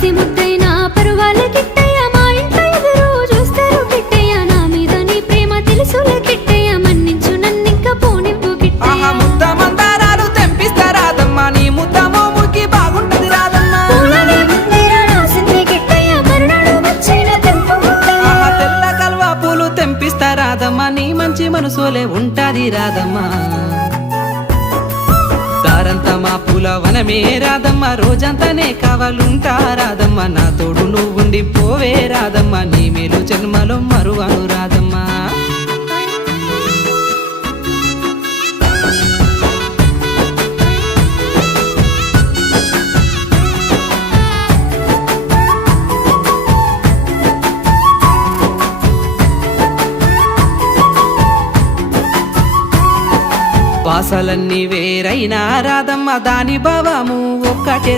తీసి ముద్దైనా పరువాల కిట్టయ్య మా ఇంట్లో ఎదురు చూస్తారు కిట్టయ్య నా మీద నీ ప్రేమ తెలుసులే కిట్టయ్య మన్నించు నన్నింక పోనివ్వు కిట్టయ్య ముద్ద మందారాలు తెంపిస్తారాదమ్మా నీ ముద్ద మోముకి బాగుంటది రాదమ్మా పూలనే ముందేర రాసింది కిట్టయ్య మరునాడు వచ్చిన తెంపు ముద్దయ్య తెల్ల కల్వా పూలు తెంపిస్తారాదమ్మా నీ మంచి మనసులే ఉంటాది రాదమ్మా దారంతా మా పూల వనమే రాదమ్మా రోజంతానే కావాలుంటా రాదమ్మా నా తోడు నువ్వుండి పోవే రాదమ్మా నీ మేలు జన్మలో మరువను రాదమ్మా వాసలన్నీ వేరైనా రాదమ్మా దాని భావము ఒక్కటే